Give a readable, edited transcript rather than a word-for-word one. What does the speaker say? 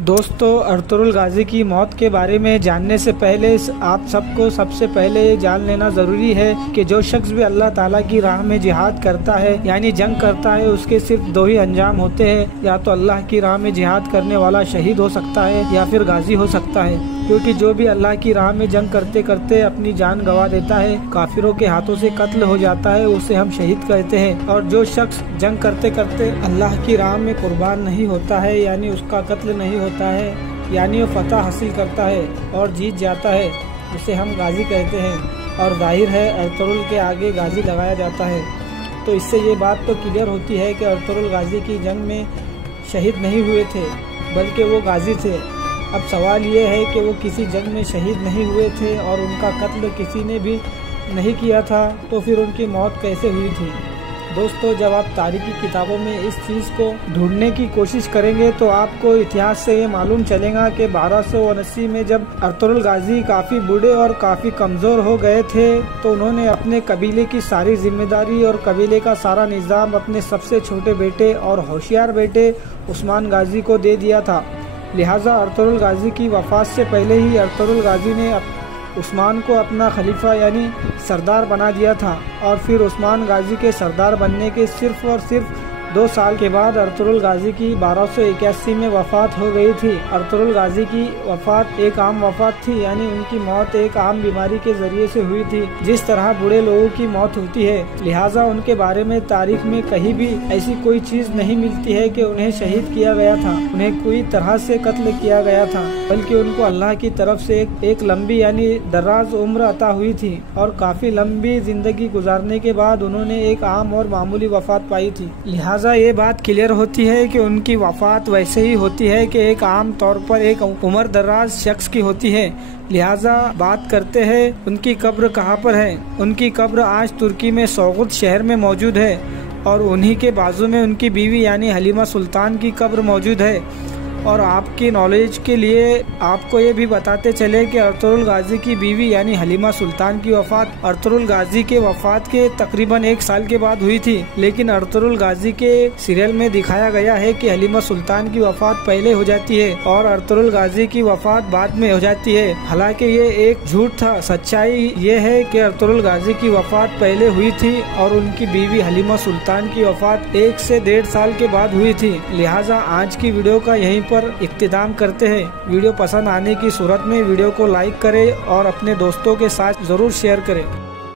दोस्तों, अर्तुगरुल गाजी की मौत के बारे में जानने से पहले आप सबको सबसे पहले ये जान लेना ज़रूरी है कि जो शख्स भी अल्लाह ताला की राह में जिहाद करता है यानी जंग करता है, उसके सिर्फ दो ही अंजाम होते हैं। या तो अल्लाह की राह में जिहाद करने वाला शहीद हो सकता है या फिर गाजी हो सकता है। क्योंकि जो भी अल्लाह की राह में जंग करते करते अपनी जान गंवा देता है, काफिरों के हाथों से कत्ल हो जाता है, उसे हम शहीद कहते हैं। और जो शख्स जंग करते करते अल्लाह की राह में कुर्बान नहीं होता है यानी उसका कत्ल नहीं होता है, यानी वो फतह हासिल करता है और जीत जाता है, उसे हम गाजी कहते हैं। और जाहिर है अर्तुगरुल के आगे गाजी लगाया जाता है। तो इससे ये बात तो क्लियर होती है कि अर्तुगरुल गाजी की जंग में शहीद नहीं हुए थे, बल्कि वो गाजी थे। अब सवाल ये है कि वो किसी जंग में शहीद नहीं हुए थे और उनका कत्ल किसी ने भी नहीं किया था, तो फिर उनकी मौत कैसे हुई थी। दोस्तों, जब आप तारीखी किताबों में इस चीज़ को ढूंढने की कोशिश करेंगे तो आपको इतिहास से ये मालूम चलेगा कि 1279 में जब अर्तुगरुल गाजी काफ़ी बूढ़े और काफ़ी कमज़ोर हो गए थे, तो उन्होंने अपने कबीले की सारी जिम्मेदारी और कबीले का सारा निज़ाम अपने सबसे छोटे बेटे और होशियार बेटे उस्मान गाजी को दे दिया था। लिहाजा अर्तुगरुल गाजी की वफ़ात से पहले ही अर्तुगरुल गाजी ने उस्मान को अपना खलीफा यानी सरदार बना दिया था। और फिर उस्मान गाजी के सरदार बनने के सिर्फ और सिर्फ 2 साल के बाद अर्तुगरुल गाजी की 1281 में वफ़ात हो गई थी। अर्तुगरुल गाजी की वफ़ात एक आम वफ़ात थी, यानी उनकी मौत एक आम बीमारी के ज़रिए से हुई थी, जिस तरह बूढ़े लोगों की मौत होती है। लिहाजा उनके बारे में तारीख में कहीं भी ऐसी कोई चीज़ नहीं मिलती है कि उन्हें शहीद किया गया था, उन्हें कोई तरह से कत्ल किया गया था, बल्कि उनको अल्लाह की तरफ से एक लंबी यानी दराज उम्र अता हुई थी और काफ़ी लंबी ज़िंदगी गुजारने के बाद उन्होंने एक आम और मामूली वफ़ात पाई थी। लिहाजा ये बात क्लियर होती है कि उनकी वफ़ात वैसे ही होती है कि एक आम तौर पर एक उम्र दराज शख्स की होती है। लिहाजा बात करते हैं उनकी कब्र कहाँ पर है। उनकी कब्र आज तुर्की में सोगुत शहर में मौजूद है और उन्हीं के बाजू में उनकी बीवी यानी हलीमा सुल्तान की कब्र मौजूद है। और आपकी नॉलेज के लिए आपको ये भी बताते चले कि अर्तुगरुल गाजी की बीवी यानी हलीमा सुल्तान की वफ़ात अर्तुगरुल गाजी के वफ़ात के तकरीबन 1 साल के बाद हुई थी। लेकिन अर्तुगरुल गाजी के सीरियल में दिखाया गया है कि हलीमा सुल्तान की वफ़ात पहले हो जाती है और अर्तुगरुल गाजी की वफ़ात बाद में हो जाती है। हालांकि ये एक झूठ था। सच्चाई ये है कि अर्तुगरुल गाजी की वफ़ात पहले हुई थी और उनकी बीवी हलीमा सुल्तान की वफ़ात 1 से 1.5 साल के बाद हुई थी। लिहाजा आज की वीडियो का यहीं पर इख्तिताम करते हैं। वीडियो पसंद आने की सूरत में वीडियो को लाइक करें और अपने दोस्तों के साथ ज़रूर शेयर करें।